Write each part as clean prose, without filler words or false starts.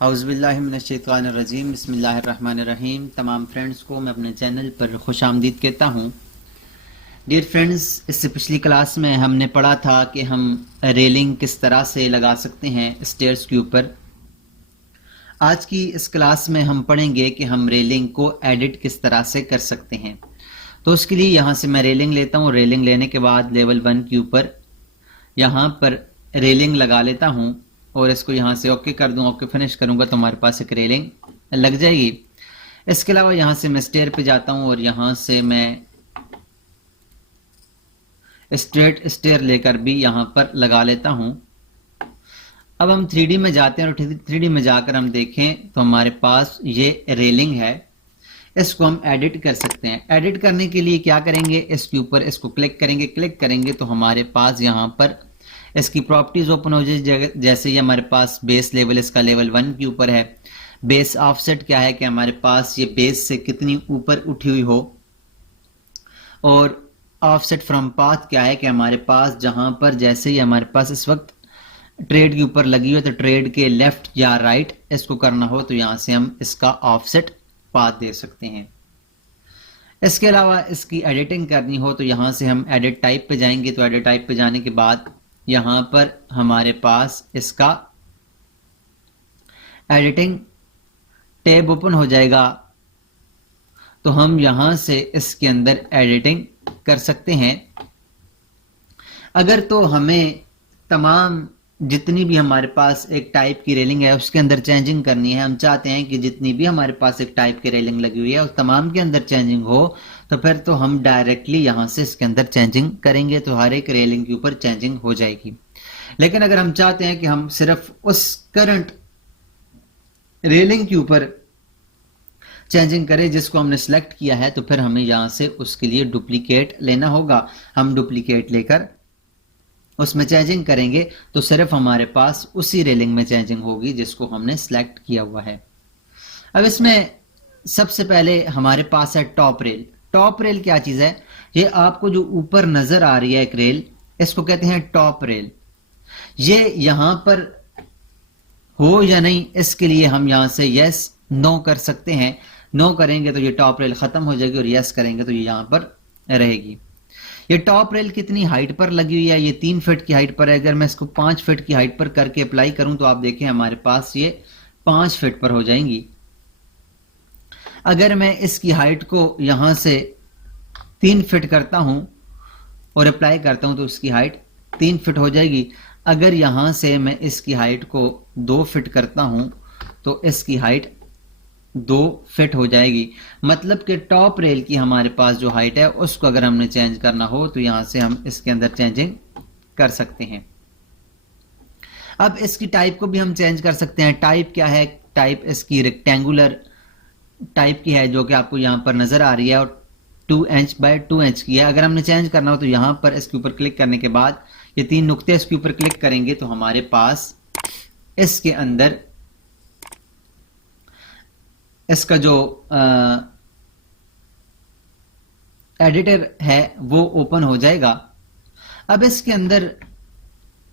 औज़ुबिल्लाहिमिनश्शैतानिर्रजीम बिस्मिल्लाहिर्रहमानिर्रहीम। तमाम फ्रेंड्स को मैं अपने चैनल पर खुशामदीद कहता हूँ। डियर फ्रेंड्स, इससे पिछली क्लास में हमने पढ़ा था कि हम रेलिंग किस तरह से लगा सकते हैं स्टेयर्स के ऊपर। आज की इस क्लास में हम पढ़ेंगे कि हम रेलिंग को एडिट किस तरह से कर सकते हैं। तो उसके लिए यहाँ से मैं रेलिंग लेता हूँ। रेलिंग लेने के बाद लेवल 1 के ऊपर यहाँ पर रेलिंग लगा लेता हूँ और इसको यहाँ से ओके कर दूँ। ओके फिनिश करूँगा तो हमारे पास एक रेलिंग लग जाएगी। इसके अलावा यहाँ से मैं स्टेयर पे जाता हूँ और यहाँ से मैं स्ट्रेट स्टेयर लेकर भी यहाँ पर लगा लेता हूँ। अब हम 3D में जाते हैं और 3D में जाकर हम देखें तो हमारे पास ये रेलिंग है। इसको हम एडिट कर सकते हैं। एडिट करने के लिए क्या करेंगे, इसके ऊपर इसको क्लिक करेंगे। क्लिक करेंगे तो हमारे पास यहाँ पर इसकी प्रॉपर्टीज ओपन हो जाएगी। जैसे ये हमारे पास बेस लेवल इसका लेवल 1 के ऊपर है। बेस ऑफसेट क्या है कि हमारे पास ये बेस से कितनी ऊपर उठी हुई हो, और ऑफसेट फ्रॉम पाथ क्या है कि हमारे पास जहां पर जैसे ही हमारे पास इस वक्त ट्रेड के ऊपर लगी हो तो ट्रेड के लेफ्ट या राइट इसको करना हो तो यहां से हम इसका ऑफसेट पाथ दे सकते हैं। इसके अलावा इसकी एडिटिंग करनी हो तो यहां से हम एडिट टाइप पे जाएंगे। तो एडिट टाइप पे जाने के बाद यहां पर हमारे पास इसका एडिटिंग टैब ओपन हो जाएगा। तो हम यहां से इसके अंदर एडिटिंग कर सकते हैं। अगर तो हमें तमाम जितनी भी हमारे पास एक टाइप की रेलिंग है उसके अंदर चेंजिंग करनी है, हम चाहते हैं कि जितनी भी हमारे पास एक टाइप की रेलिंग लगी हुई है उस तमाम के अंदर चेंजिंग हो, तो फिर तो हम डायरेक्टली यहां से इसके अंदर चेंजिंग करेंगे तो हर एक रेलिंग के ऊपर चेंजिंग हो जाएगी। लेकिन अगर हम चाहते हैं कि हम सिर्फ उस करंट रेलिंग के ऊपर चेंजिंग करें जिसको हमने सिलेक्ट किया है, तो फिर हमें यहां से उसके लिए डुप्लीकेट लेना होगा। हम डुप्लीकेट लेकर उसमें चेंजिंग करेंगे तो सिर्फ हमारे पास उसी रेलिंग में चेंजिंग होगी जिसको हमने सिलेक्ट किया हुआ है। अब इसमें सबसे पहले हमारे पास है टॉप रेल। टॉप रेल क्या चीज है? ये आपको जो ऊपर नजर आ रही है एक रेल, इसको कहते हैं टॉप रेल। ये यहां पर हो या नहीं, इसके लिए हम यहां से यस नो कर सकते हैं। नो करेंगे तो ये टॉप रेल खत्म हो जाएगी और यस करेंगे तो ये यहां पर रहेगी। ये टॉप रेल कितनी हाइट पर लगी हुई है? ये 3 फीट की हाइट पर है। अगर मैं इसको 5 फीट की हाइट पर करके अप्लाई करूं तो आप देखें हमारे पास ये 5 फीट पर हो जाएंगी। अगर मैं इसकी हाइट को यहां से 3 फीट करता हूं और अप्लाई करता हूं तो इसकी हाइट 3 फीट हो जाएगी। अगर यहां से मैं इसकी हाइट को 2 फीट करता हूं तो इसकी हाइट 2 फीट हो जाएगी। मतलब कि टॉप रेल की हमारे पास जो हाइट है उसको अगर हमने चेंज करना हो तो यहां से हम इसके अंदर चेंजिंग कर सकते हैं। अब इसकी टाइप को भी हम चेंज कर सकते हैं। टाइप क्या है? टाइप इसकी रेक्टेंगुलर टाइप की है जो कि आपको यहां पर नजर आ रही है और 2 इंच बाय 2 इंच की है। अगर हमने चेंज करना हो तो यहां पर इसके ऊपर क्लिक करने के बाद ये 3 नुक्ते इसके ऊपर क्लिक करेंगे तो हमारे पास इसके अंदर इसका जो एडिटर है वो ओपन हो जाएगा। अब इसके अंदर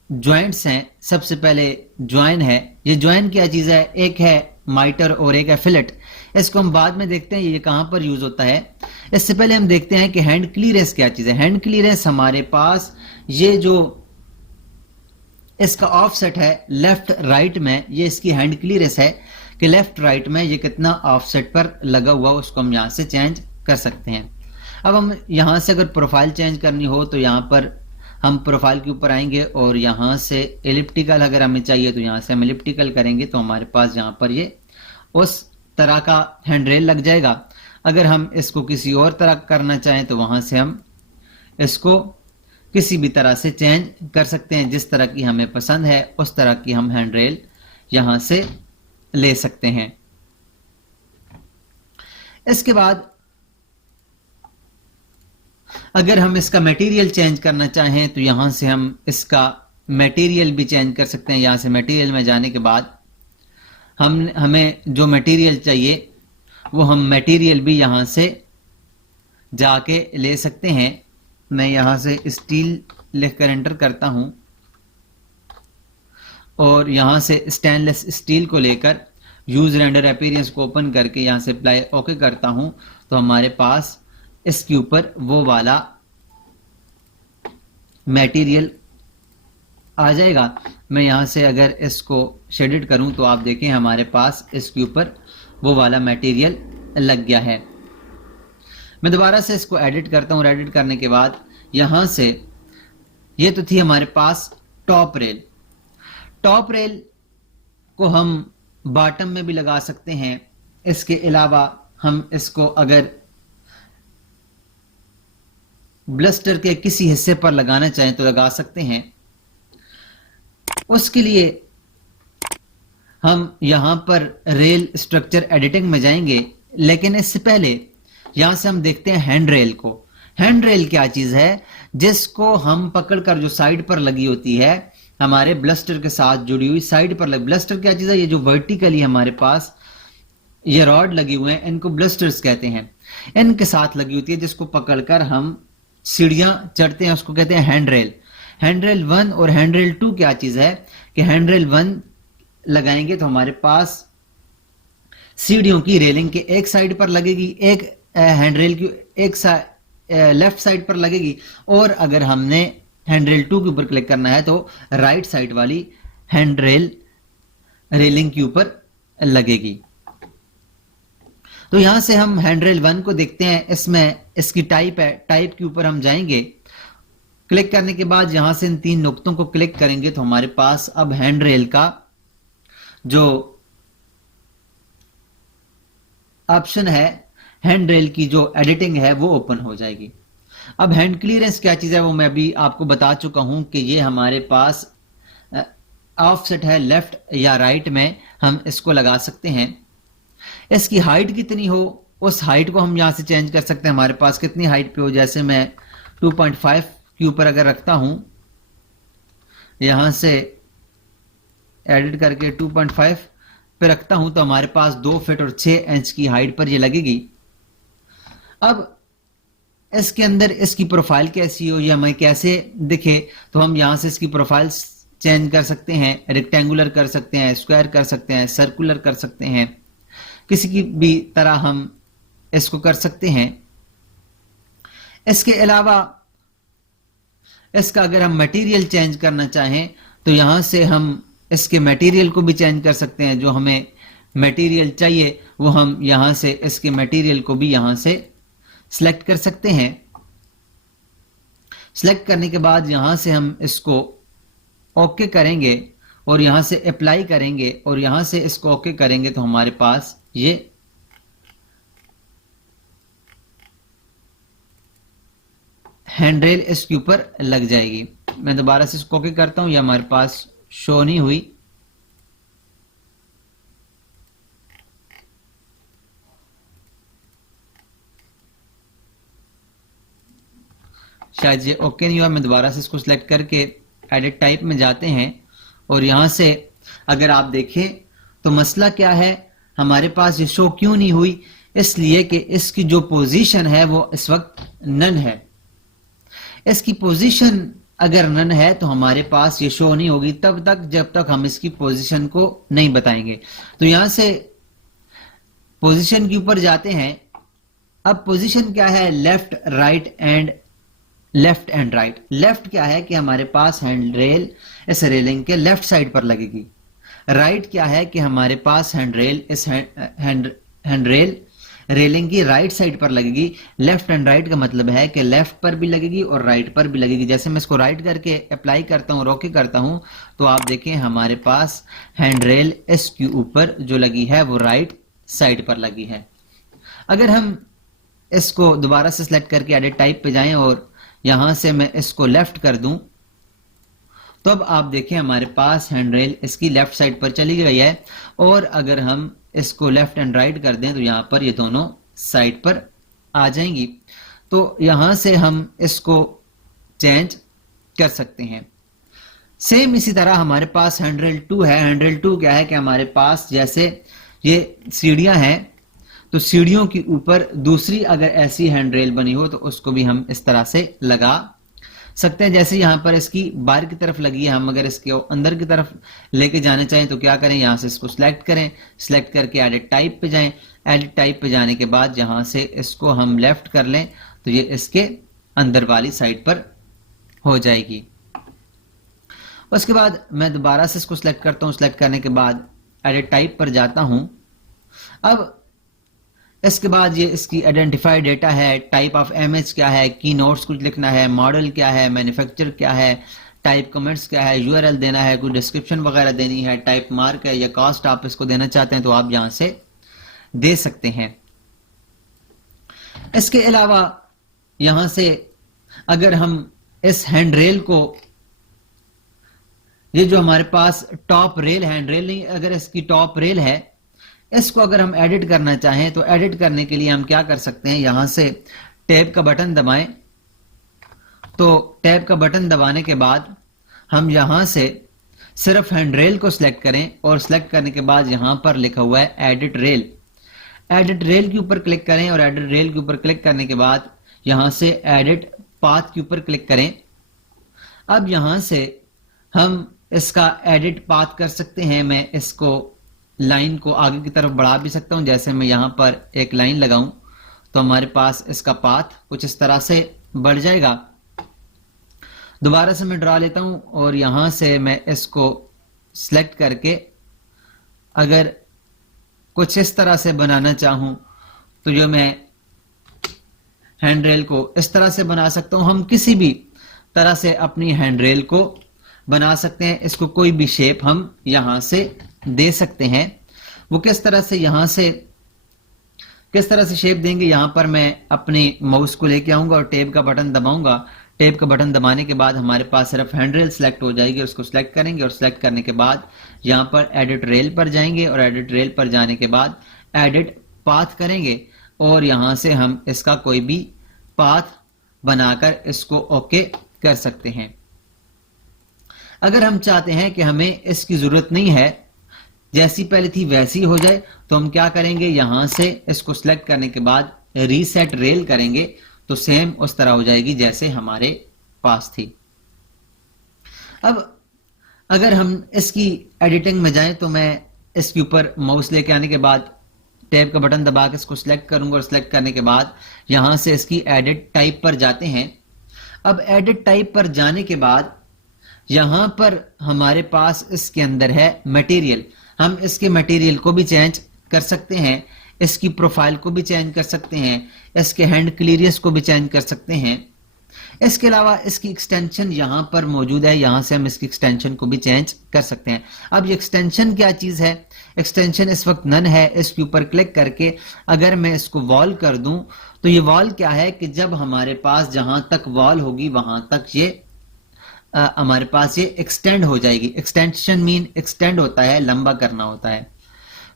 जॉइंट्स हैं। सबसे पहले ज्वाइन है। ये ज्वाइन क्या चीज है? एक है माइटर और एक है फिलेट। इसको हम बाद में देखते हैं ये कहां पर यूज होता है। इससे पहले हम देखते हैं कि हैंड क्लीयरेंस क्या चीज है। हैंड क्लीयरेंस हमारे पास ये जो इसका ऑफसेट है लेफ्ट राइट में, ये इसकी हैंड क्लीयरेंस है कि लेफ्ट राइट में ये कितना ऑफसेट पर लगा हुआ, उसको हम यहां से चेंज कर सकते हैं। अब हम यहां से अगर प्रोफाइल चेंज करनी हो तो यहां पर हम प्रोफाइल के ऊपर आएंगे और यहां से एलिप्टिकल अगर हमें चाहिए तो यहां से हम एलिप्टिकल करेंगे तो हमारे पास यहां पर ये उस तरह का हैंडरेल लग जाएगा। अगर हम इसको किसी और तरह करना चाहें तो वहां से हम इसको किसी भी तरह से चेंज कर सकते हैं। जिस तरह की हमें पसंद है उस तरह की हम हैंडरेल यहां से ले सकते हैं। इसके बाद अगर हम इसका मटेरियल चेंज करना चाहें तो यहां से हम इसका मटेरियल भी चेंज कर सकते हैं। यहां से मटेरियल में जाने के बाद हमें जो मटेरियल चाहिए वो हम मटेरियल भी यहां से जाके ले सकते हैं। मैं यहां से स्टील लिखकर एंटर करता हूं और यहां से स्टेनलेस स्टील को लेकर यूज रेंडर अपीयरेंस को ओपन करके यहाँ से अप्लाई ओके करता हूं तो हमारे पास इसके ऊपर वो वाला मटेरियल आ जाएगा। मैं यहाँ से अगर इसको शेडेड करूं तो आप देखें हमारे पास इसके ऊपर वो वाला मटेरियल लग गया है। मैं दोबारा से इसको एडिट करता हूं। एडिट करने के बाद यहां से ये तो थी हमारे पास टॉप रेल। टॉप रेल को हम बॉटम में भी लगा सकते हैं। इसके अलावा हम इसको अगर ब्लस्टर के किसी हिस्से पर लगाना चाहें तो लगा सकते हैं। उसके लिए हम यहां पर रेल स्ट्रक्चर एडिटिंग में जाएंगे, लेकिन इससे पहले यहां से हम देखते हैं हैंड रेल को। हैंड रेल क्या चीज है जिसको हम पकड़कर जो साइड पर लगी होती है हमारे ब्लस्टर के साथ जुड़ी हुई साइड पर ब्लस्टर क्या चीज है, ये जो वर्टिकली हमारे पास ये रॉड लगी हुए हैं इनको ब्लस्टर्स कहते हैं। इनके साथ लगी होती है जिसको पकड़कर हम सीढ़ियां चढ़ते हैं, उसको कहते हैं हैंड रेल। हैंड रेल 1 और हैंड रेल 2 क्या चीज है कि हैंड रेल 1 लगाएंगे तो हमारे पास सीढ़ियों की रेलिंग के एक साइड पर लगेगी, एक हैंड रेल की एक लेफ्ट साइड पर लगेगी, और अगर हमने हैंड रेल 2 के ऊपर क्लिक करना है तो राइट साइड वाली हैंड रेल रेलिंग के ऊपर लगेगी। तो यहां से हम हैंड रेल 1 को देखते हैं। इसमें इसकी टाइप है, टाइप के ऊपर हम जाएंगे। क्लिक करने के बाद यहां से इन 3 नुक्तों को क्लिक करेंगे तो हमारे पास अब हैंड रेल का जो ऑप्शन है, हैंड रेल की जो एडिटिंग है वो ओपन हो जाएगी। अब हैंड क्लियरेंस क्या चीज है वो मैं अभी आपको बता चुका हूं कि ये हमारे पास ऑफसेट है, लेफ्ट या राइट में हम इसको लगा सकते हैं। इसकी हाइट कितनी हो उस हाइट को हम यहां से चेंज कर सकते हैं, हमारे पास कितनी हाइट पे हो। जैसे मैं 2.5 के ऊपर अगर रखता हूं, यहां से एडिट करके 2.5 पे रखता हूं तो हमारे पास 2 फीट और 6 इंच की हाइट पर ये लगेगी। अब इसके अंदर इसकी प्रोफाइल कैसी हो या हमें कैसे दिखे तो हम यहां से इसकी प्रोफाइल चेंज कर सकते हैं, रेक्टेंगुलर कर सकते हैं, स्क्वायर कर सकते हैं, सर्कुलर कर सकते हैं, किसी की भी तरह हम इसको कर सकते हैं। इसके अलावा इसका अगर हम मटेरियल चेंज करना चाहें तो यहां से हम इसके मटेरियल को भी चेंज कर सकते हैं। जो हमें मटेरियल चाहिए वो हम यहां से इसके मटेरियल को भी यहां से सिलेक्ट कर सकते हैं। सिलेक्ट करने के बाद यहां से हम इसको ओके करेंगे और यहां से अप्लाई करेंगे और यहां से इसको ओके करेंगे तो हमारे पास ये हैंड रेल इसके ऊपर लग जाएगी। मैं दोबारा से इसको ओके करता हूं, ये हमारे पास शो नहीं हुई। शायद ये ओके नहीं हुआ। मैं दोबारा से इसको सिलेक्ट करके एडिट टाइप में जाते हैं और यहां से अगर आप देखें तो मसला क्या है, हमारे पास ये शो क्यों नहीं हुई, इसलिए कि इसकी जो पोजीशन है वो इस वक्त नन है। इसकी पोजीशन अगर नन है तो हमारे पास ये शो नहीं होगी तब तक जब तक हम इसकी पोजीशन को नहीं बताएंगे। तो यहां से पोजीशन के ऊपर जाते हैं। अब पोजीशन क्या है, left right and left and right. Left क्या है कि हमारे पास हैंड रेल इस रेलिंग के लेफ्ट साइड पर लगेगी। राइट क्या है कि हमारे पास हैंड रेल इस हैंड रेल रेलिंग की राइट साइड पर लगेगी। लेफ्ट एंड राइट का मतलब है कि लेफ्ट पर भी लगेगी और राइट पर भी लगेगी। जैसे मैं इसको राइट करके अप्लाई करता हूं और ओके करता हूं तो आप देखें हमारे पास हैंड रेल इसके ऊपर जो लगी है वो राइट साइड पर लगी है। अगर हम इसको दोबारा से सिलेक्ट करके एडिट टाइप पे जाएं और यहां से मैं इसको लेफ्ट कर दूं तो अब आप देखें हमारे पास हैंड रेल इसकी लेफ्ट साइड पर चली गई है। और अगर हम इसको लेफ्ट एंड राइट कर दें तो यहां पर ये दोनों साइड पर आ जाएंगी। तो यहां से हम इसको चेंज कर सकते हैं। सेम इसी तरह हमारे पास हैंड रेल 2 है। हैंड रेल 2 क्या है कि हमारे पास जैसे ये सीढ़ियां हैं तो सीढ़ियों के ऊपर दूसरी अगर ऐसी हैंड रेल बनी हो तो उसको भी हम इस तरह से लगा सकते हैं। जैसे यहाँ पर इसकी बाहर की तरफ लगी है, हम अगर इसके अंदर की तरफ लेके जाना चाहें तो क्या करें, यहाँ से इसको सिलेक्ट करें, सिलेक्ट करके एडिट टाइप पे जाएं। एडिट टाइप पे जाने के बाद यहाँ से इसको हम लेफ्ट कर लें तो ये इसके अंदर वाली साइड पर हो जाएगी। उसके बाद मैं दोबारा से इसको सिलेक्ट करता हूँ, सिलेक्ट करने के बाद एडिट टाइप पर जाता हूँ। अब इसके बाद ये इसकी आइडेंटिफाई डेटा है, टाइप ऑफ इमेज क्या है, की नोट्स कुछ लिखना है, मॉडल क्या है, मैन्युफैक्चर क्या है, टाइप कमेंट्स क्या है, यूआरएल देना है, कोई डिस्क्रिप्शन वगैरह देनी है, टाइप मार्क है या कास्ट आप इसको देना चाहते हैं तो आप यहां से दे सकते हैं। इसके अलावा यहां से अगर हम इस हैंड रेल को, ये जो हमारे पास टॉप रेल, हैंड रेल नहीं, अगर इसकी टॉप रेल है, इसको अगर हम एडिट करना चाहें तो एडिट करने के लिए हम क्या कर सकते हैं, यहां से टैब का बटन दबाएं। तो टैब का बटन दबाने के बाद हम यहां से सिर्फ हैंड रेल को सिलेक्ट करें और सिलेक्ट करने के बाद यहां पर लिखा हुआ है एडिट रेल। एडिट रेल के ऊपर क्लिक करें और एडिट रेल के ऊपर क्लिक करने के बाद यहां से एडिट पाथ के ऊपर क्लिक करें। अब यहां से हम इसका एडिट पाथ कर सकते हैं। मैं इसको लाइन को आगे की तरफ बढ़ा भी सकता हूं। जैसे मैं यहां पर एक लाइन लगाऊं तो हमारे पास इसका पाथ कुछ इस तरह से बढ़ जाएगा। दोबारा से मैं ड्रा लेता हूं और यहां से मैं इसको सिलेक्ट करके अगर कुछ इस तरह से बनाना चाहूं तो जो मैं हैंड रेल को इस तरह से बना सकता हूं। हम किसी भी तरह से अपनी हैंड रेल को बना सकते हैं। इसको कोई भी शेप हम यहां से दे सकते हैं। वो किस तरह से, यहां से किस तरह से शेप देंगे, यहां पर मैं अपनी माउस को लेके आऊंगा और टैब का बटन दबाऊंगा। टैब का बटन दबाने के बाद हमारे पास सिर्फ हैंड रेल सिलेक्ट हो जाएगी। उसको सिलेक्ट करेंगे और सिलेक्ट करने के बाद यहां पर एडिट रेल पर जाएंगे और एडिट रेल पर जाने के बाद एडिट पाथ करेंगे और यहां से हम इसका कोई भी पाथ बनाकर इसको ओके कर सकते हैं। अगर हम चाहते हैं कि हमें इसकी जरूरत नहीं है, जैसी पहले थी वैसी हो जाए, तो हम क्या करेंगे, यहां से इसको सिलेक्ट करने के बाद रीसेट रेल करेंगे तो सेम उस तरह हो जाएगी जैसे हमारे पास थी। अब अगर हम इसकी एडिटिंग में जाएं तो मैं इसके ऊपर माउस लेके आने के बाद टैब का बटन दबा के इसको सिलेक्ट करूंगा और सिलेक्ट करने के बाद यहां से इसकी एडिट टाइप पर जाते हैं। अब एडिट टाइप पर जाने के बाद यहां पर हमारे पास इसके अंदर है मटेरियल। हम इसके मटेरियल को भी चेंज कर सकते हैं, इसकी प्रोफाइल को भी चेंज कर सकते हैं, इसके हैंड क्लियरेंस को भी चेंज कर सकते हैं। इसके अलावा इसकी एक्सटेंशन यहां पर मौजूद है, यहां से हम इसकी एक्सटेंशन को भी चेंज कर सकते हैं। अब ये एक्सटेंशन क्या चीज है, एक्सटेंशन इस वक्त नन है। इसके ऊपर क्लिक करके अगर मैं इसको वॉल कर दूं तो ये वॉल क्या है कि जब हमारे पास जहां तक वॉल होगी वहां तक ये हमारे पास ये एक्सटेंड हो जाएगी। एक्सटेंशन मीन एक्सटेंड होता है, लंबा करना होता है।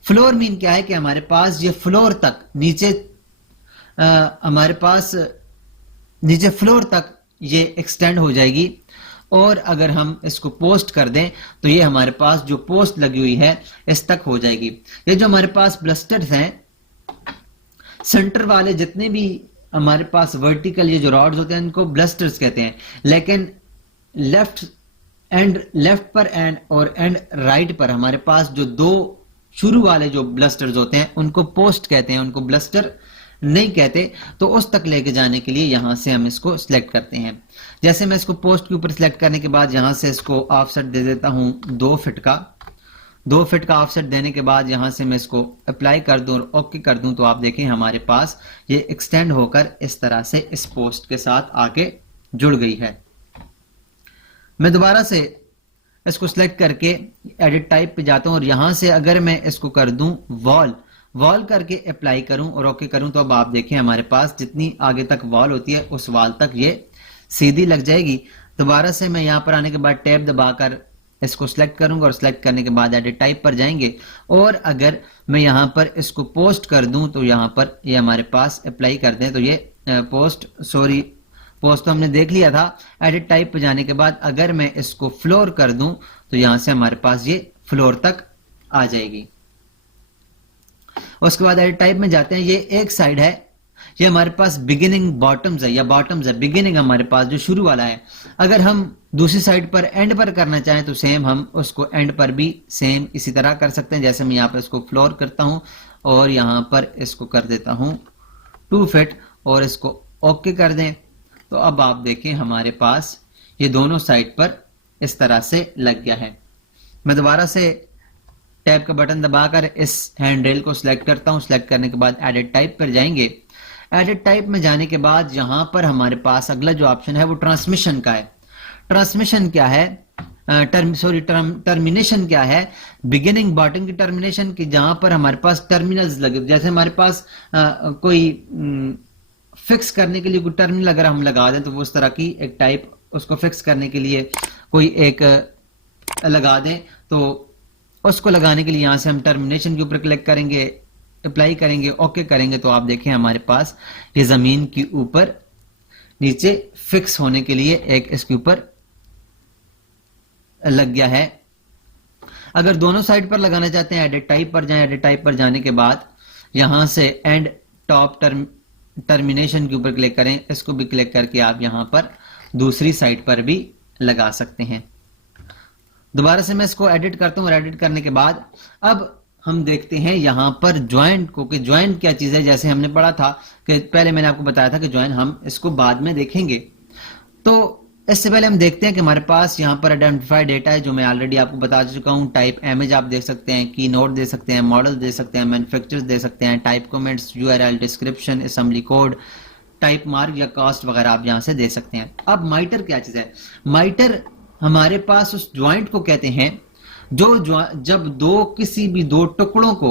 फ्लोर मीन क्या है कि हमारे पास ये फ्लोर तक नीचे हमारे पास नीचे फ्लोर तक ये एक्सटेंड हो जाएगी। और अगर हम इसको पोस्ट कर दें तो ये हमारे पास जो पोस्ट लगी हुई है इस तक हो जाएगी। ये जो हमारे पास ब्लस्टर्स हैं, सेंटर वाले जितने भी हमारे पास वर्टिकल ये जो रॉड्स होते हैं इनको ब्लस्टर्स कहते हैं। लेकिन लेफ्ट पर एंड और एंड राइट पर हमारे पास जो दो शुरू वाले जो ब्लस्टर्स होते हैं उनको पोस्ट कहते हैं, उनको ब्लस्टर नहीं कहते। तो उस तक लेके जाने के लिए यहां से हम इसको सिलेक्ट करते हैं। जैसे मैं इसको पोस्ट के ऊपर सिलेक्ट करने के बाद यहां से इसको ऑफसेट दे देता हूं 2 फीट का। 2 फीट का ऑफसेट देने के बाद यहां से मैं इसको अप्लाई कर दूं और ओके कर दूं तो आप देखें हमारे पास ये एक्सटेंड होकर इस तरह से इस पोस्ट के साथ आके जुड़ गई है। मैं दोबारा से इसको सिलेक्ट करके एडिट टाइप पे जाता हूं और यहां से अगर मैं इसको कर दूं वॉल करके अप्लाई करूं और ओके करूं तो अब आप देखें हमारे पास जितनी आगे तक वॉल होती है उस वॉल तक ये सीधी लग जाएगी। दोबारा से मैं यहां पर आने के बाद टैब दबाकर इसको सिलेक्ट करूंगा और सिलेक्ट करने के बाद एडिट टाइप पर जाएंगे और अगर मैं यहां पर इसको पोस्ट कर दूं तो यहां पर ये हमारे पास अप्लाई कर दें तो ये पोस्ट तो हमने देख लिया था। एडिट टाइप पर जाने के बाद अगर मैं इसको फ्लोर कर दूं तो यहां से हमारे पास ये फ्लोर तक आ जाएगी। उसके बाद एडिट टाइप में जाते हैं, ये एक साइड है। ये हमारे पास बिगिनिंग बॉटम्स है या बॉटम्स है, बिगिनिंग हमारे पास जो शुरू वाला है। अगर हम दूसरी साइड पर एंड पर करना चाहें तो सेम हम उसको एंड पर भी सेम इसी तरह कर सकते हैं। जैसे मैं यहाँ पर इसको फ्लोर करता हूं और यहाँ पर इसको कर देता हूं 2 फीट और इसको ओके कर दें, तो अब आप देखें हमारे पास ये दोनों साइड पर इस तरह से लग गया है। मैं दोबारा से टैब का बटन दबाकर इस हैंड रेल को सिलेक्ट करता हूं। सिलेक्ट करने के बाद एडिट टाइप पर जाएंगे। एडिट टाइप में जाने के बाद यहां पर हमारे पास अगला जो ऑप्शन है वो ट्रांसमिशन का है। ट्रांसमिशन क्या है, टर्मिनेशन क्या है, बिगिनिंग बॉटम की टर्मिनेशन की, जहां पर हमारे पास टर्मिनल्स लगे। जैसे हमारे पास कोई फिक्स करने के लिए कोई टर्मिनल अगर हम लगा दें तो वो उस तरह की एक टाइप, उसको फिक्स करने के लिए कोई एक लगा दें, तो उसको लगाने के लिए यहां से हम टर्मिनेशन के ऊपर क्लिक करेंगे, अप्लाई करेंगे, ओके करेंगे, तो आप देखें हमारे पास ये जमीन के ऊपर नीचे फिक्स होने के लिए एक इसके ऊपर लग गया है। अगर दोनों साइड पर लगाना चाहते हैं एडिट टाइप पर जाएं। एडिट टाइप पर जाने के बाद यहां से एंड टॉप टर्मिनेशन के ऊपर क्लिक करें। इसको भी क्लिक करके आप यहां पर दूसरी साइड पर भी लगा सकते हैं। दोबारा से मैं इसको एडिट करता हूं और एडिट करने के बाद अब हम देखते हैं यहां पर ज्वाइंट को, कि ज्वाइंट क्या चीज है। जैसे हमने पढ़ा था कि पहले मैंने आपको बताया था कि ज्वाइंट हम इसको बाद में देखेंगे, तो इससे पहले हम देखते हैं कि हमारे पास यहां पर आइडेंटिफाई डेटा है जो मैं ऑलरेडी आपको बता चुका हूं। टाइप इमेज आप देख सकते हैं, की नोड दे सकते हैं, मॉडल दे सकते हैं, मैन्युफैक्चरर्स दे सकते हैं, type comments, URL, description, assembly code, type mark या कास्ट वगैरह आप यहां से दे सकते हैं। अब माइटर क्या चीज है, माइटर हमारे पास उस ज्वाइंट को कहते हैं जब किसी भी दो टुकड़ों को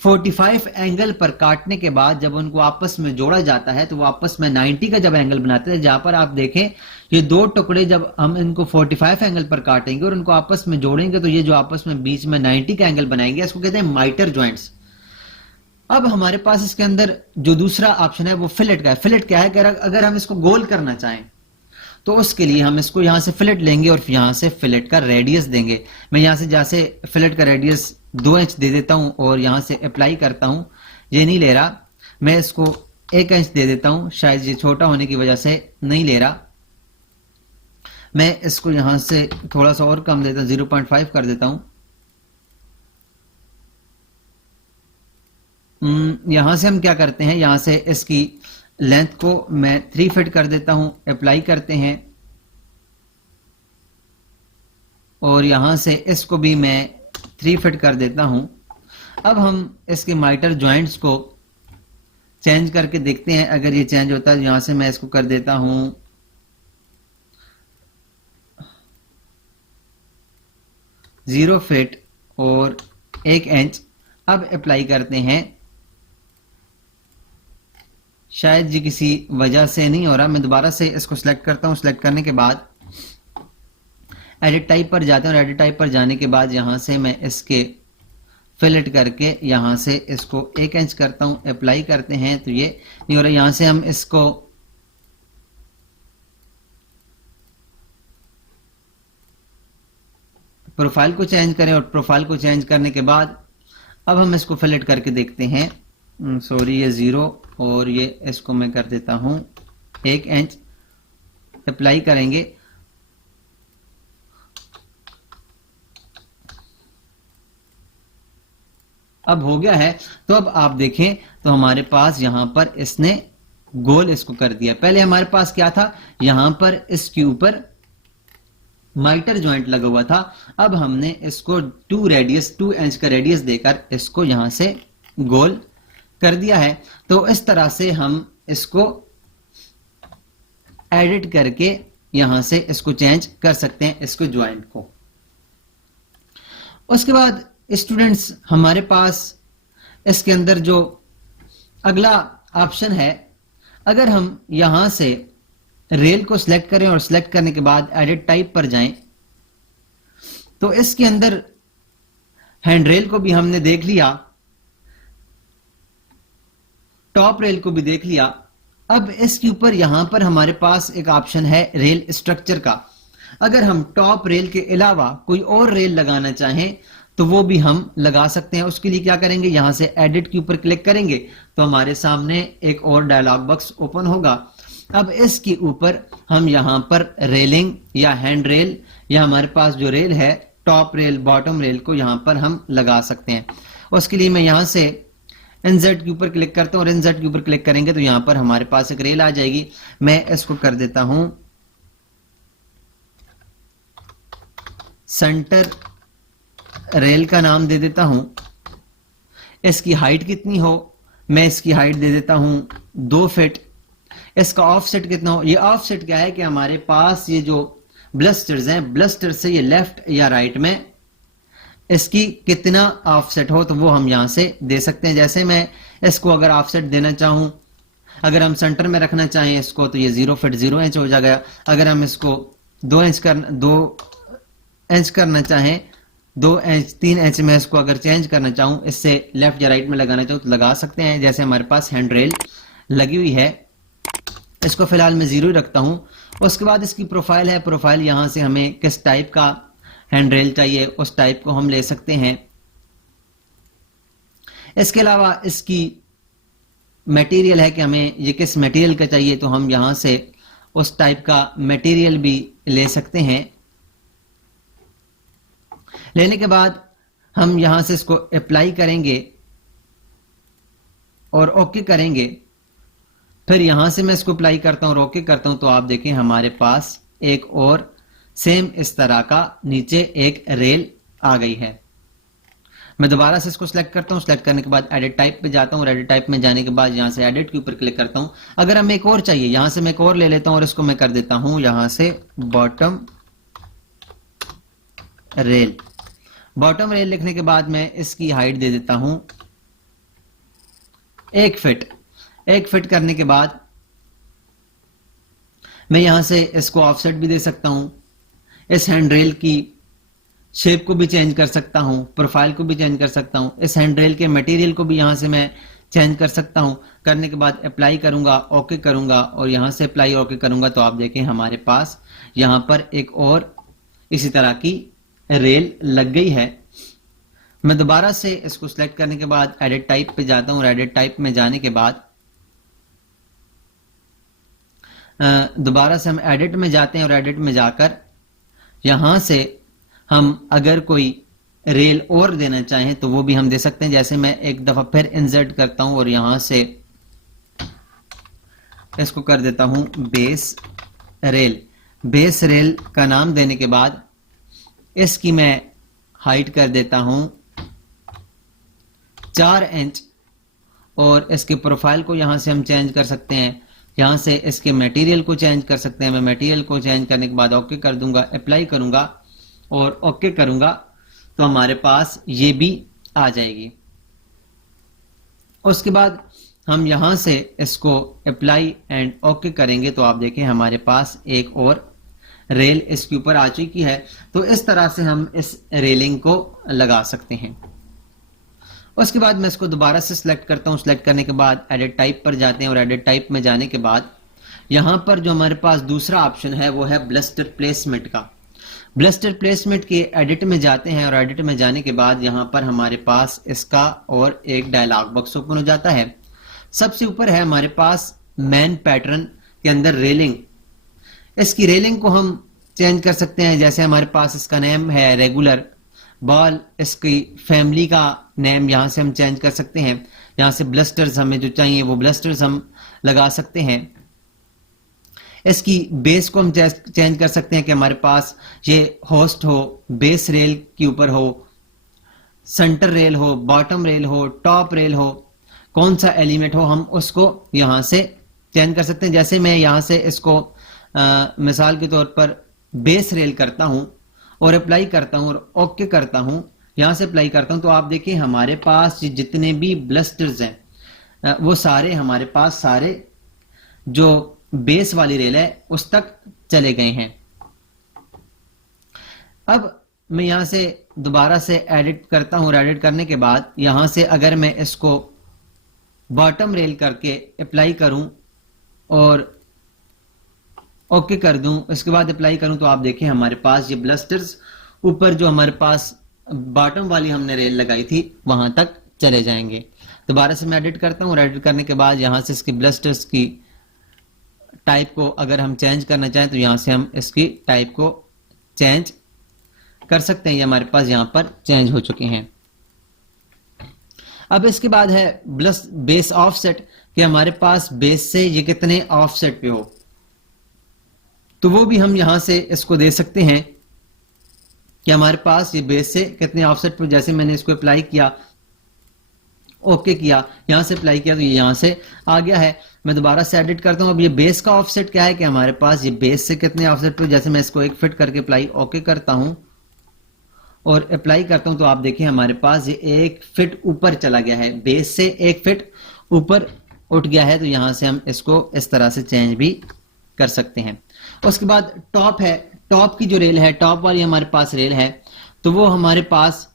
45 एंगल पर काटने के बाद जब उनको आपस में जोड़ा जाता है तो वो आपस में 90 का जब एंगल बनाते हैं। जहां पर आप देखें ये दो टुकड़े जब हम इनको 45 एंगल पर काटेंगे और उनको आपस में जोड़ेंगे तो ये जो आपस में बीच में 90 का एंगल बनाएंगे, इसको कहते हैं माइटर ज्वाइंट्स। अब हमारे पास इसके अंदर जो दूसरा ऑप्शन है वो फिलेट का है। फिलेट क्या है, अगर हम इसको गोल करना चाहें तो उसके लिए हम इसको यहां से फिलेट लेंगे और यहां से फिलेट का रेडियस देंगे। मैं यहां से जैसे फिलेट का रेडियस 2 इंच दे देता हूं और यहां से अप्लाई करता हूं, ये नहीं ले रहा, मैं इसको 1 इंच दे देता हूं, शायद ये छोटा होने की वजह से नहीं ले रहा। मैं इसको यहां से थोड़ा सा और कम देता हूं, 0.5 कर देता हूं। यहां से हम क्या करते हैं, यहां से इसकी लेंथ को मैं 3 फीट कर देता हूं, अप्लाई करते हैं और यहां से इसको भी मैं 3 फीट कर देता हूं। अब हम इसके माइटर ज्वाइंट्स को चेंज करके देखते हैं, अगर ये चेंज होता है। यहां से मैं इसको कर देता हूं 0 फीट और 1 इंच। अब अप्लाई करते हैं, शायद जी किसी वजह से नहीं हो रहा, मैं दोबारा से इसको सिलेक्ट करता हूं। सिलेक्ट करने के बाद एडिट टाइप पर जाते हैं और एडिट टाइप पर जाने के बाद यहां से मैं इसके फिलेट करके यहां से इसको 1 इंच करता हूं, अप्लाई करते हैं तो ये नहीं हो रहा। यहां से हम इसको प्रोफाइल को चेंज करें और प्रोफाइल को चेंज करने के बाद अब हम इसको फिलेट करके देखते हैं। सॉरी, ये 0 और ये इसको मैं कर देता हूं 1 इंच, अप्लाई करेंगे। अब हो गया है, तो अब आप देखें तो हमारे पास यहां पर इसने गोल इसको कर दिया। पहले हमारे पास क्या था, यहां पर इसके ऊपर माइटर ज्वाइंट लगा हुआ था। अब हमने इसको 2 इंच का रेडियस देकर इसको यहां से गोल कर दिया है। तो इस तरह से हम इसको एडिट करके यहां से इसको चेंज कर सकते हैं, इसको ज्वाइंट को। उसके बाद स्टूडेंट्स हमारे पास इसके अंदर जो अगला ऑप्शन है, अगर हम यहां से रेल को सिलेक्ट करें और सिलेक्ट करने के बाद एडिट टाइप पर जाएं तो इसके अंदर हैंड रेल को भी हमने देख लिया, टॉप रेल को भी देख लिया। अब इसके ऊपर यहां पर हमारे पास एक ऑप्शन है रेल स्ट्रक्चर का। अगर हम टॉप रेल के अलावा कोई और रेल लगाना चाहें तो वो भी हम लगा सकते हैं। उसके लिए क्या करेंगे, यहां से एडिट के ऊपर क्लिक करेंगे तो हमारे सामने एक और डायलॉग बॉक्स ओपन होगा। अब इसके ऊपर हम यहां पर रेलिंग या हैंड रेल या हमारे पास जो रेल है टॉप रेल बॉटम रेल को यहां पर हम लगा सकते हैं। उसके लिए मैं यहां से इंसर्ट के ऊपर क्लिक करता हूं और इंसर्ट के ऊपर क्लिक करेंगे तो यहां पर हमारे पास एक रेल आ जाएगी। मैं इसको कर देता हूं सेंटर रेल का नाम दे देता हूं। इसकी हाइट कितनी हो, मैं इसकी हाइट दे देता हूं 2 फीट। इसका ऑफसेट कितना हो, ये ऑफसेट क्या है कि हमारे पास ये जो ब्लस्टर्स हैं, ब्लस्टर से ये लेफ्ट या राइट में इसकी कितना ऑफसेट हो तो वो हम यहां से दे सकते हैं। जैसे मैं इसको अगर ऑफसेट देना चाहूं, अगर हम सेंटर में रखना चाहें इसको तो ये 0 फीट 0 इंच हो जाएगा। अगर हम इसको 2 इंच करना चाहें, 2 इंच 3 इंच में इसको अगर चेंज करना चाहूं, इससे लेफ्ट या राइट में लगाना चाहूं तो लगा सकते हैं। जैसे हमारे पास हैंड रेल लगी हुई है, इसको फिलहाल मैं 0 ही रखता हूं। उसके बाद इसकी प्रोफाइल है, प्रोफाइल यहां से हमें किस टाइप का हैंड रेल चाहिए उस टाइप को हम ले सकते हैं। इसके अलावा इसकी मटेरियल है कि हमें ये किस मटेरियल का चाहिए तो हम यहां से उस टाइप का मटेरियल भी ले सकते हैं। लेने के बाद हम यहां से इसको अप्लाई करेंगे और ओके करेंगे। फिर यहां से मैं इसको अप्लाई करता हूं और ओके करता हूं तो आप देखें हमारे पास एक और सेम इस तरह का नीचे एक रेल आ गई है। मैं दोबारा से इसको सिलेक्ट करता हूं, सिलेक्ट करने के बाद एडिट टाइप पे जाता हूं और एडिट टाइप में जाने के बाद यहां से एडिट के ऊपर क्लिक करता हूं। अगर हमें एक और चाहिए, यहां से मैं एक और ले लेता हूं और इसको मैं कर देता हूं यहां से बॉटम रेल। बॉटम रेल लिखने के बाद मैं इसकी हाइट दे देता हूं 1 फीट। 1 फीट करने के बाद मैं यहां से इसको ऑफसेट भी दे सकता हूं, इस हैंड रेल की शेप को भी चेंज कर सकता हूं, प्रोफाइल को भी चेंज कर सकता हूं, इस हैंड रेल के मटेरियल को भी यहां से मैं चेंज कर सकता हूं। करने के बाद अप्लाई करूंगा, ओके करूंगा और यहां से अप्लाई ओके करूंगा तो आप देखें हमारे पास यहां पर एक और इसी तरह की रेल लग गई है। मैं दोबारा से इसको सिलेक्ट करने के बाद एडिट टाइप पे जाता हूं और एडिट टाइप में जाने के बाद दोबारा से हम एडिट में जाते हैं और एडिट में जाकर यहां से हम अगर कोई रेल और देना चाहें तो वो भी हम दे सकते हैं। जैसे मैं एक दफा फिर इंसर्ट करता हूं और यहां से इसको कर देता हूं बेस रेल। बेस रेल का नाम देने के बाद इसकी मैं हाइट कर देता हूं 4 इंच और इसके प्रोफाइल को यहां से हम चेंज कर सकते हैं। यहां से इसके मटेरियल को चेंज कर सकते हैं। मैं मटेरियल को चेंज करने के बाद ओके कर दूंगा, अप्लाई करूंगा और ओके करूंगा तो हमारे पास ये भी आ जाएगी। उसके बाद हम यहां से इसको अप्लाई एंड ओके करेंगे तो आप देखें हमारे पास एक और रेल इसके ऊपर आ चुकी है। तो इस तरह से हम इस रेलिंग को लगा सकते हैं। उसके बाद मैं इसको दोबारा से सिलेक्ट करता हूं, सिलेक्ट करने के बाद एडिट टाइप पर जाते हैं और एडिट टाइप में जाने के बाद यहां पर जो हमारे पास दूसरा ऑप्शन है वो है ब्लस्टर प्लेसमेंट का। ब्लस्टर प्लेसमेंट के एडिट में जाते हैं और एडिट में जाने के बाद यहां पर हमारे पास इसका और एक डायलॉग बॉक्स ओपन हो जाता है। सबसे ऊपर है हमारे पास मैन पैटर्न के अंदर रेलिंग। इसकी रेलिंग को हम चेंज कर सकते हैं। जैसे हमारे पास इसका नेम है रेगुलर बॉल, इसकी फैमिली का नेम यहां से हम चेंज कर सकते हैं। यहां से ब्लस्टर्स हमें जो चाहिए वो ब्लस्टर्स हम लगा सकते हैं। इसकी बेस को हम चेंज कर सकते हैं कि हमारे पास ये होस्ट हो, बेस रेल के ऊपर हो, सेंटर रेल हो, बॉटम रेल हो, टॉप रेल हो, कौन सा एलिमेंट हो हम उसको यहां से चेंज कर सकते हैं। जैसे मैं यहां से इसको मिसाल के तौर पर बेस रेल करता हूं और अप्लाई करता हूं और ओके करता हूं, यहां से अप्लाई करता हूं तो आप देखिए हमारे पास जितने भी ब्लस्टर्स हैं वो सारे हमारे पास सारे जो बेस वाली रेल है उस तक चले गए हैं। अब मैं यहां से दोबारा से एडिट करता हूं और एडिट करने के बाद यहां से अगर मैं इसको बॉटम रेल करके अप्लाई करूं और ओके कर दूं, इसके बाद अप्लाई करूं तो आप देखें हमारे पास ये ब्लस्टर्स ऊपर जो हमारे पास बॉटम वाली हमने रेल लगाई थी वहां तक चले जाएंगे। दोबारा से मैं एडिट करता हूँ और एडिट करने के बाद यहाँ से इसकी ब्लस्टर्स की टाइप को अगर हम चेंज करना चाहें तो यहाँ से हम इसकी टाइप को चेंज कर सकते हैं। ये हमारे पास यहाँ पर चेंज हो चुके हैं। अब इसके बाद है बेस ऑफसेट कि हमारे पास बेस से ये कितने ऑफसेट पे हो, तो वो भी हम यहां से इसको दे सकते हैं कि हमारे पास ये बेस से कितने ऑफसेट पे। जैसे मैंने इसको अप्लाई किया, ओके किया, यहां से अप्लाई किया तो ये यहां से आ गया है। मैं दोबारा से एडिट करता हूं। अब ये बेस का ऑफसेट क्या है कि हमारे पास ये बेस से कितने ऑफसेट पे। जैसे मैं इसको 1 फिट करके अप्लाई ओके करता हूं और अप्लाई करता हूं तो आप देखिए हमारे पास ये 1 फिट ऊपर चला गया है, बेस से 1 फिट ऊपर उठ गया है। तो यहां से हम इसको इस तरह से चेंज भी कर सकते हैं। उसके बाद टॉप है, टॉप की जो रेल है, टॉप वाली हमारे पास रेल है, तो वो हमारे पास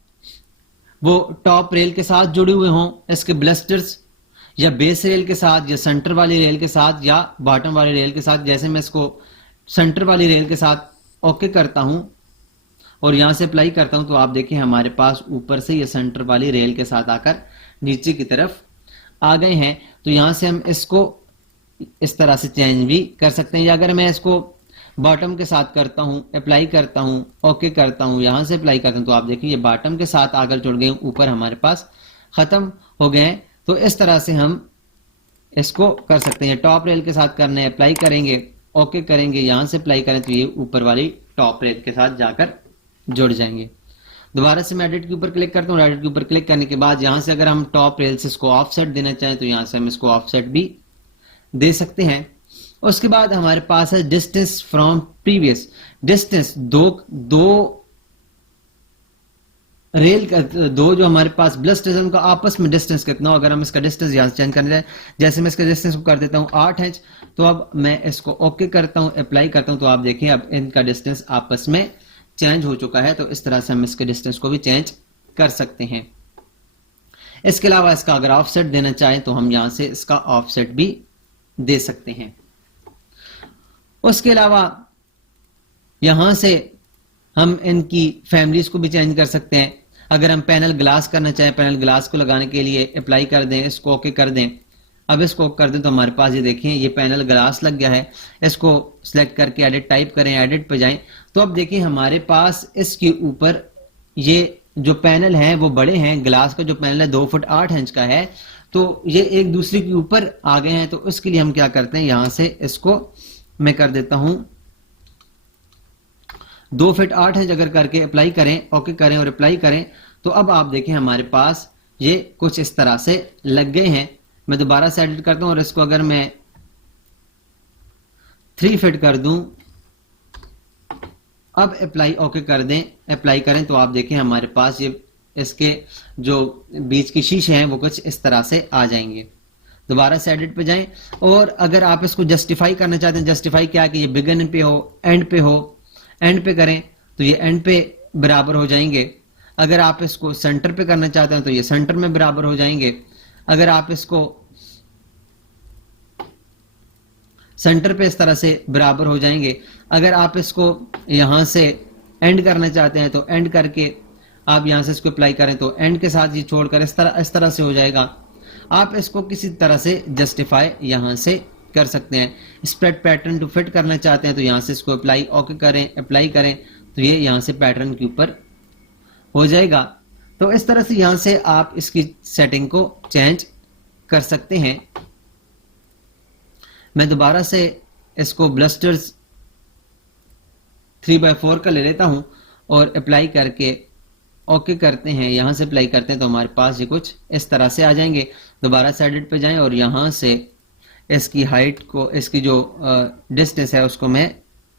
वो टॉप रेल के साथ जुड़े हुए हों, इसके ब्लस्टर्स या बेस रेल के साथ या सेंटर वाली रेल के साथ या बॉटम वाली रेल के साथ। जैसे मैं इसको सेंटर वाली रेल के साथ ओके करता हूं और यहां से अप्लाई करता हूं तो आप देखिए हमारे पास ऊपर से ये सेंटर वाली रेल के साथ आकर नीचे की तरफ आ गए हैं। तो यहां से हम इसको इस तरह से चेंज भी कर सकते हैं। या अगर मैं इसको बॉटम के साथ करता हूं, अप्लाई करता हूं, ओके करता हूं, यहां से अप्लाई करता हूं तो आप देखिए ये बॉटम के साथ आकर जुड़ गए, ऊपर हमारे पास खत्म हो गए हैं। तो इस तरह से हम इसको कर सकते हैं। टॉप रेल के साथ करना है, अप्लाई करेंगे, ओके करेंगे, यहां से अप्लाई करें तो ये ऊपर वाली टॉप रेल के साथ जाकर जुड़ जाएंगे। दोबारा से मैं एडिट के ऊपर क्लिक करता हूँ। एडिट के ऊपर क्लिक करने के बाद यहां से अगर हम टॉप रेल से इसको ऑफसेट देना चाहें तो यहां से हम इसको ऑफसेट भी दे सकते हैं। उसके बाद हमारे पास है डिस्टेंस फ्रॉम प्रीवियस। डिस्टेंस दो रेल का, दो जो हमारे पास ब्लस्टर्स है उनका आपस में डिस्टेंस कितना हो। अगर हम इसका डिस्टेंस यहां से चेंज करने जाए, जैसे मैं इसका डिस्टेंस को कर देता हूं 8 इंच, तो अब मैं इसको ओके करता हूं, अप्लाई करता हूं तो आप देखिए अब इनका डिस्टेंस आपस में चेंज हो चुका है। तो इस तरह से हम इसके डिस्टेंस को भी चेंज कर सकते हैं। इसके अलावा इसका अगर ऑफसेट देना चाहें तो हम यहां से इसका ऑफसेट भी दे सकते हैं। उसके अलावा यहां से हम इनकी फैमिलीज को भी चेंज कर सकते हैं। अगर हम पैनल ग्लास करना चाहें, पैनल ग्लास को लगाने के लिए अप्लाई कर दें, इसको ओके कर दें। अब इसको कर दें तो हमारे पास ये देखें ये पैनल ग्लास लग गया है। इसको सिलेक्ट करके एडिट टाइप करें, एडिट पे जाएं तो अब देखिए हमारे पास इसके ऊपर ये जो पैनल है वो बड़े हैं। ग्लास का जो पैनल है 2 फुट 8 इंच का है, तो ये एक दूसरे के ऊपर आ गए हैं। तो उसके लिए हम क्या करते हैं, यहां से इसको मैं कर देता हूं 2 फीट 8 इंच अगर करके अप्लाई करें, ओके करें और अप्लाई करें तो अब आप देखें हमारे पास ये कुछ इस तरह से लग गए हैं। मैं दोबारा से एडिट करता हूं और इसको अगर मैं 3 फीट कर दूं, अब अप्लाई ओके कर दें, अप्लाई करें तो आप देखें हमारे पास ये इसके जो बीच की शीशे हैं वो कुछ इस तरह से आ जाएंगे। दोबारा से एडिट पे जाएं और अगर आप इसको जस्टिफाई करना चाहते हैं, जस्टिफाई क्या कि ये बिगिन पे हो, एंड पे हो, एंड पे करें तो ये एंड पे बराबर हो जाएंगे। अगर आप इसको सेंटर पे करना चाहते हैं तो ये सेंटर में बराबर हो जाएंगे। अगर आप इसको सेंटर पे इस तरह से बराबर हो जाएंगे। अगर आप इसको यहां से एंड करना चाहते हैं तो एंड करके आप यहां से इसको अप्लाई करें तो एंड के साथ ये छोड़कर इस तरह से हो जाएगा। आप इसको किसी तरह से जस्टिफाई यहां से कर सकते हैं। स्प्रेड पैटर्न टू फिट करना चाहते हैं तो यहां से इसको अप्लाई ओके करें, अप्लाई करें तो ये यहां से पैटर्न के ऊपर हो जाएगा। तो इस तरह से यहां से आप इसकी सेटिंग को चेंज कर सकते हैं। मैं दोबारा से इसको ब्लस्टर्स 3/4 का ले लेता हूं और अप्लाई करके ओके करते हैं, यहां से अप्लाई करते हैं तो हमारे पास ये कुछ इस तरह से आ जाएंगे। दोबारा से एडिट पे जाएं और यहां से इसकी हाइट को, इसकी जो डिस्टेंस है उसको मैं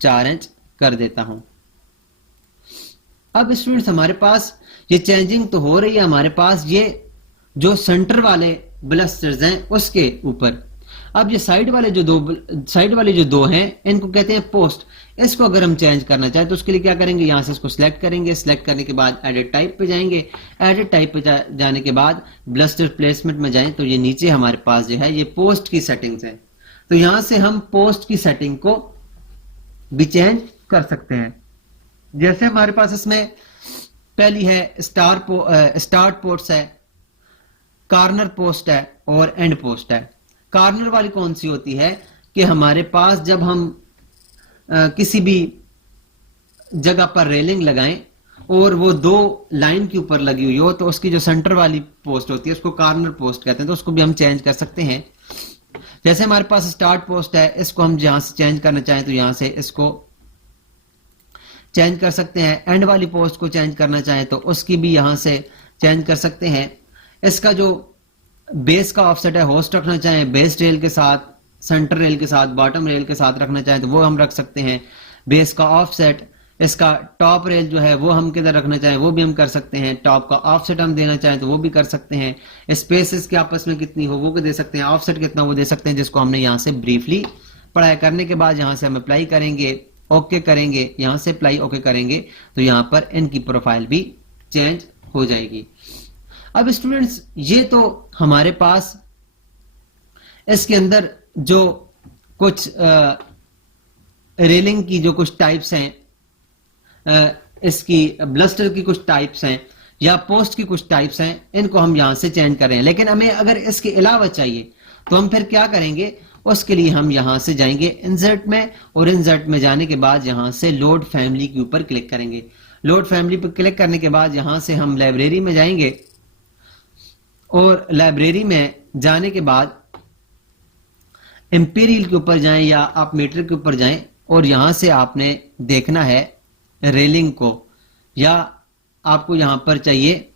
4 इंच कर देता हूं। अब स्टूडेंट्स हमारे पास ये चेंजिंग तो हो रही है हमारे पास ये जो सेंटर वाले ब्लस्टर्स हैं उसके ऊपर। अब ये साइड वाले जो दो हैं इनको कहते हैं पोस्ट। इसको अगर हम चेंज करना चाहें तो उसके लिए क्या करेंगे, यहां से इसको सिलेक्ट करेंगे, सिलेक्ट करने के बाद एडिट टाइप पे जाएंगे। एडिट टाइप पे जाने के बाद ब्लस्टर प्लेसमेंट में जाएं तो ये नीचे हमारे पास जो है ये पोस्ट की सेटिंग्स है। तो यहां से हम पोस्ट की सेटिंग को भी चेंज कर सकते हैं। जैसे हमारे पास इसमें पहली है स्टार्ट पोस्ट है, कॉर्नर पोस्ट है और एंड पोस्ट है। कॉर्नर वाली कौन सी होती है कि हमारे पास जब हम किसी भी जगह पर रेलिंग लगाएं और वो दो लाइन के ऊपर लगी हुई हो तो उसकी जो सेंटर वाली पोस्ट होती है उसको कॉर्नर पोस्ट कहते हैं, तो उसको भी हम चेंज कर सकते हैं। जैसे हमारे पास स्टार्ट पोस्ट है, इसको हम जहां से चेंज करना चाहें तो यहां से इसको चेंज कर सकते हैं। एंड वाली पोस्ट को चेंज करना चाहें तो उसकी भी यहां से चेंज कर सकते हैं। इसका जो बेस का ऑफसेट है, होस्ट रखना चाहें बेस रेल के साथ, सेंटर रेल के साथ, बॉटम रेल के साथ रखना चाहें तो वो हम रख सकते हैं। बेस का ऑफसेट, इसका टॉप रेल जो है वो हम किधर रखना चाहें वो भी हम कर सकते हैं। टॉप का ऑफसेट हम देना चाहें तो वो भी कर सकते हैं। स्पेसेस के आपस में कितनी हो वो भी दे सकते हैं, ऑफसेट कितना वो दे सकते हैं, जिसको हमने यहां से ब्रीफली पढ़ाई करने के बाद यहां से हम अप्लाई करेंगे, ओके करेंगे, यहां से अप्लाई ओके करेंगे तो यहां पर इनकी प्रोफाइल भी चेंज हो जाएगी। अब स्टूडेंट्स ये तो हमारे पास इसके अंदर जो कुछ रेलिंग की जो कुछ टाइप्स हैं, इसकी ब्लस्टर की कुछ टाइप्स हैं या पोस्ट की कुछ टाइप्स हैं, इनको हम यहां से चेंज कर रहे हैं। लेकिन हमें अगर इसके अलावा चाहिए तो हम फिर क्या करेंगे, उसके लिए हम यहां से जाएंगे इंसर्ट में, और इंसर्ट में जाने के बाद यहां से लोड फैमिली के ऊपर क्लिक करेंगे। लोड फैमिली पर क्लिक करने के बाद यहां से हम लाइब्रेरी में जाएंगे और लाइब्रेरी में जाने के बाद इंपीरियल के ऊपर जाएं या आप मीटर के ऊपर जाएं और यहां से आपने देखना है रेलिंग को, या आपको यहां पर चाहिए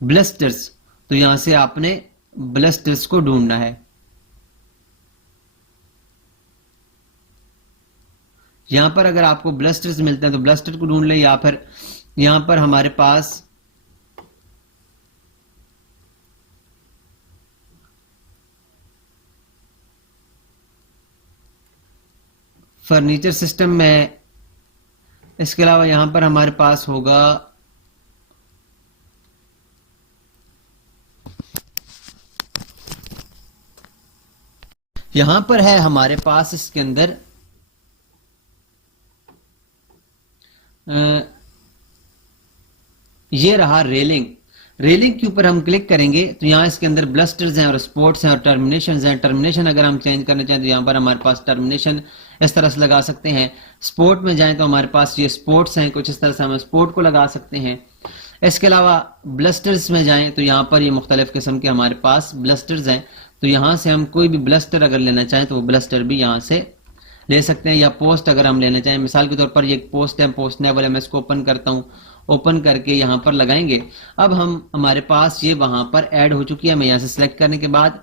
ब्लस्टर्स तो यहां से आपने ब्लस्टर्स को ढूंढना है। यहां पर अगर आपको ब्लस्टर्स मिलते हैं तो ब्लस्टर को ढूंढ लें, या फिर यहां पर हमारे पास फर्नीचर सिस्टम में, इसके अलावा यहां पर हमारे पास होगा यहां पर है हमारे पास इसके अंदर ये रहा रेलिंग। रेलिंग के ऊपर हम क्लिक करेंगे तो यहां इसके अंदर ब्लस्टर्स हैं और स्पोर्ट्स हैं और टर्मिनेशन हैं। टर्मिनेशन अगर हम चेंज करना चाहें तो यहां पर हमारे पास टर्मिनेशन इस तरह से लगा सकते हैं। स्पोर्ट में जाएं तो हमारे पास ये स्पोर्ट्स हैं, कुछ इस तरह से हम स्पोर्ट को लगा सकते हैं। इसके अलावा ब्लस्टर्स में जाएं तो यहां पर ये मुख्तलिफ किस्म के हमारे पास ब्लस्टर्स हैं, तो यहां से हम कोई भी ब्लस्टर अगर लेना चाहें तो वो ब्लस्टर भी यहां से ले सकते हैं। या पोस्ट अगर हम लेना चाहें, मिसाल के तौर पर ये एक पोस्ट है, पोस्ट नेवल है, मैं इसको ओपन करता हूं, ओपन करके यहां पर लगाएंगे। अब हम हमारे पास ये वहां पर ऐड हो चुकी है। मैं यहां से सिलेक्ट करने के बाद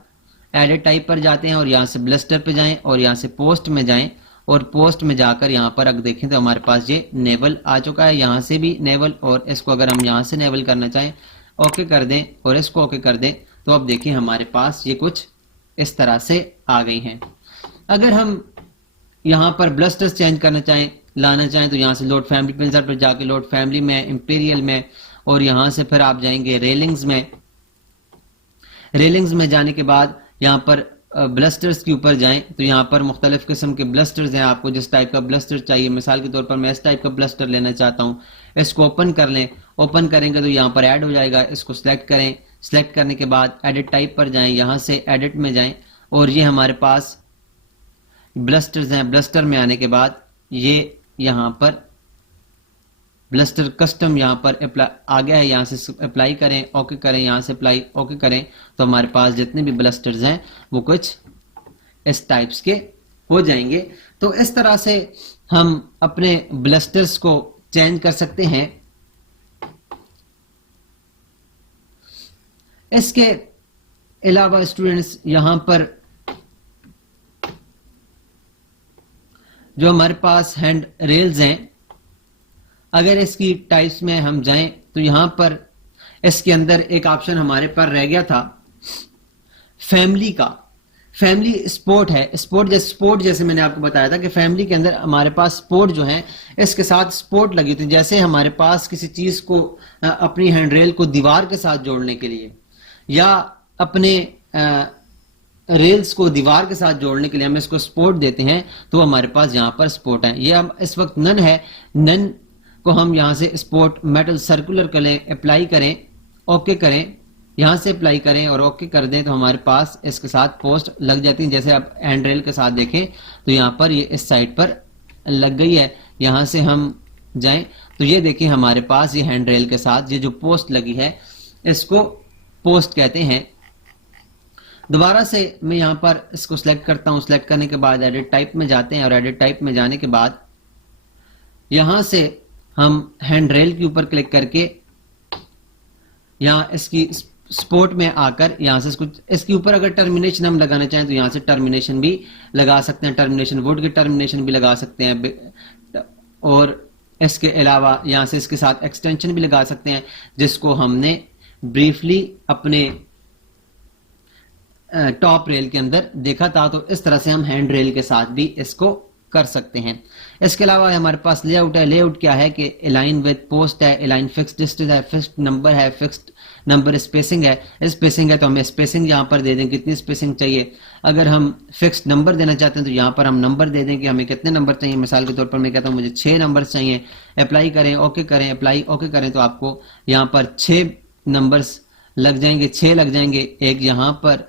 एडिट टाइप पर जाते हैं और यहां से ब्लस्टर पे जाएं और यहां से पोस्ट में जाएं और पोस्ट में जाकर यहां पर अगर देखें तो हमारे पास ये नेवल आ चुका है। यहां से भी नेवल, और इसको अगर हम यहां से नेवल करना चाहें ओके कर दें और इसको ओके कर दें तो अब देखें हमारे पास ये कुछ इस तरह से आ गई हैं। अगर हम यहां पर ब्लस्टर्स चेंज करना चाहें, लाना चाहें तो यहां से लोड फैमिली पिंसर पर जाके लोड फैमिली में, इंपीरियल में, और यहां से फिर आप जाएंगे रेलिंग्स में। रेलिंग्स में जाने के बाद यहां पर ब्लस्टर्स के ऊपर जाएं तो यहां पर मुख्तलिफ किस्म के ब्लस्टर्स हैं। आपको जिस टाइप का ब्लस्टर चाहिए, मिसाल के तौर पर मैं इस टाइप का ब्लस्टर लेना चाहता हूं, इसको ओपन कर लें। ओपन करेंगे तो यहां पर ऐड हो जाएगा, इसको सिलेक्ट करें। सिलेक्ट करने के बाद एडिट टाइप पर जाएं, यहां से एडिट में जाएं और ये हमारे पास ब्लस्टर्स हैं। ब्लस्टर में आने के बाद ये यहां पर ब्लस्टर कस्टम यहां पर अप्लाई आ गया है, यहां से अप्लाई करें, ओके करें, यहां से अप्लाई ओके करें तो हमारे पास जितने भी ब्लस्टर्स हैं वो कुछ इस टाइप्स के हो जाएंगे। तो इस तरह से हम अपने ब्लस्टर्स को चेंज कर सकते हैं। इसके अलावा स्टूडेंट्स यहां पर जो हमारे पास हैंड रेल्स हैं, अगर इसकी टाइप्स में हम जाएं तो यहां पर इसके अंदर एक ऑप्शन हमारे पास रह गया था फैमिली का। फैमिली स्पोर्ट है। स्पोर्ट जैसे मैंने आपको बताया था कि फैमिली के अंदर हमारे पास स्पोर्ट जो है इसके साथ स्पोर्ट लगी होती है। जैसे हमारे पास किसी चीज को अपनी हैंडरेल को दीवार के साथ जोड़ने के लिए या अपने रेल्स को दीवार के साथ जोड़ने के लिए हम इसको स्पोर्ट देते हैं तो हमारे पास यहां पर स्पोर्ट है। ये हम इस वक्त नन है, नन को हम यहाँ से स्पोर्ट मेटल सर्कुलर करें, अप्लाई करें, ओके करें, यहाँ से अप्लाई करें और ओके कर दें तो हमारे पास इसके साथ पोस्ट लग जाती है। जैसे आप हैंड रेल के साथ देखें तो यहाँ पर ये इस साइड पर लग गई है। यहाँ से हम जाएं तो ये देखिए हमारे पास ये हैंड रेल के साथ ये जो पोस्ट लगी है इसको पोस्ट कहते हैं। दोबारा से मैं यहाँ पर इसको सिलेक्ट करता हूँ। सिलेक्ट करने के बाद एडिट टाइप में जाते हैं और एडिट टाइप में जाने के बाद यहाँ से हम हैंड रेल के ऊपर क्लिक करके यहाँ इसकी स्पोर्ट में आकर यहाँ से कुछ इसके ऊपर अगर टर्मिनेशन हम लगाना चाहें तो यहाँ से टर्मिनेशन भी लगा सकते हैं, टर्मिनेशन वुड की टर्मिनेशन भी लगा सकते हैं और इसके अलावा यहाँ से इसके साथ एक्सटेंशन भी लगा सकते हैं, जिसको हमने ब्रीफली अपने टॉप रेल के अंदर देखा था। तो इस तरह से हम हैंड रेल के साथ भी इसको कर सकते हैं। इसके अलावा हमारे पास लेआउट है। लेआउट क्या है कि अलाइन विद पोस्ट है, अलाइन फिक्स्ड डिस्टेंस है, फिक्स्ड नंबर है, फिक्स्ड नंबर स्पेसिंग है। स्पेसिंग है तो हमें स्पेसिंग यहाँ पर दे दें कितनी स्पेसिंग चाहिए। अगर हम फिक्स्ड नंबर देना चाहते हैं तो यहाँ पर हम नंबर दे दें कि हमें कितने नंबर चाहिए। मिसाल के तौर पर मैं कहता हूँ मुझे 6 नंबर चाहिए। अप्लाई करें, ओके करें, अप्लाई ओके करें तो आपको यहाँ पर 6 नंबर्स लग जाएंगे, 6 लग जाएंगे। एक यहाँ पर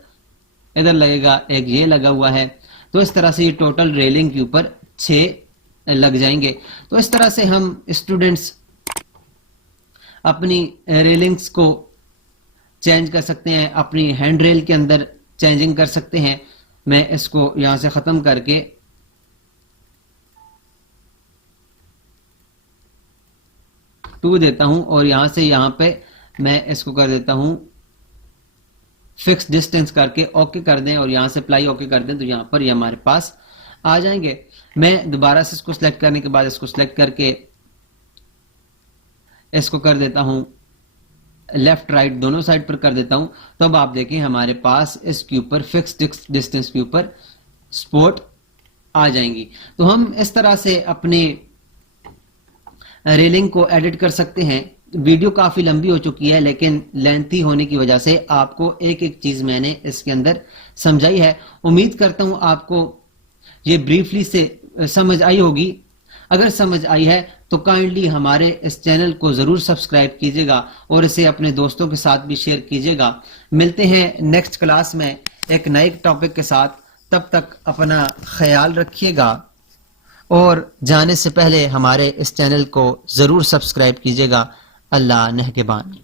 इधर लगेगा, एक ये लगा हुआ है। तो इस तरह से ये टोटल रेलिंग के ऊपर 6 लग जाएंगे। तो इस तरह से हम स्टूडेंट्स अपनी रेलिंग्स को चेंज कर सकते हैं, अपनी हैंड रेल के अंदर चेंजिंग कर सकते हैं। मैं इसको यहां से खत्म करके टू देता हूं और यहां से यहां पे मैं इसको कर देता हूं फिक्स डिस्टेंस करके ओके कर दें और यहां से अप्लाई ओके कर दें तो यहां पर ये हमारे पास आ जाएंगे। मैं दोबारा से इसको सिलेक्ट करने के बाद इसको सिलेक्ट करके इसको कर देता हूं लेफ्ट राइट दोनों साइड पर कर देता हूं। तो अब आप देखें हमारे पास इसके ऊपर फिक्स डिस्टेंस के ऊपर स्पोर्ट आ जाएंगी। तो हम इस तरह से अपने रेलिंग को एडिट कर सकते हैं। वीडियो काफी लंबी हो चुकी है लेकिन लेंथी होने की वजह से आपको एक एक चीज मैंने इसके अंदर समझाई है। उम्मीद करता हूं आपको ये ब्रीफली से समझ आई होगी। अगर समझ आई है तो काइंडली हमारे इस चैनल को जरूर सब्सक्राइब कीजिएगा और इसे अपने दोस्तों के साथ भी शेयर कीजिएगा। मिलते हैं नेक्स्ट क्लास में एक नए टॉपिक के साथ। तब तक अपना ख्याल रखिएगा और जाने से पहले हमारे इस चैनल को जरूर सब्सक्राइब कीजिएगा। अल्लाह नेहगेबान।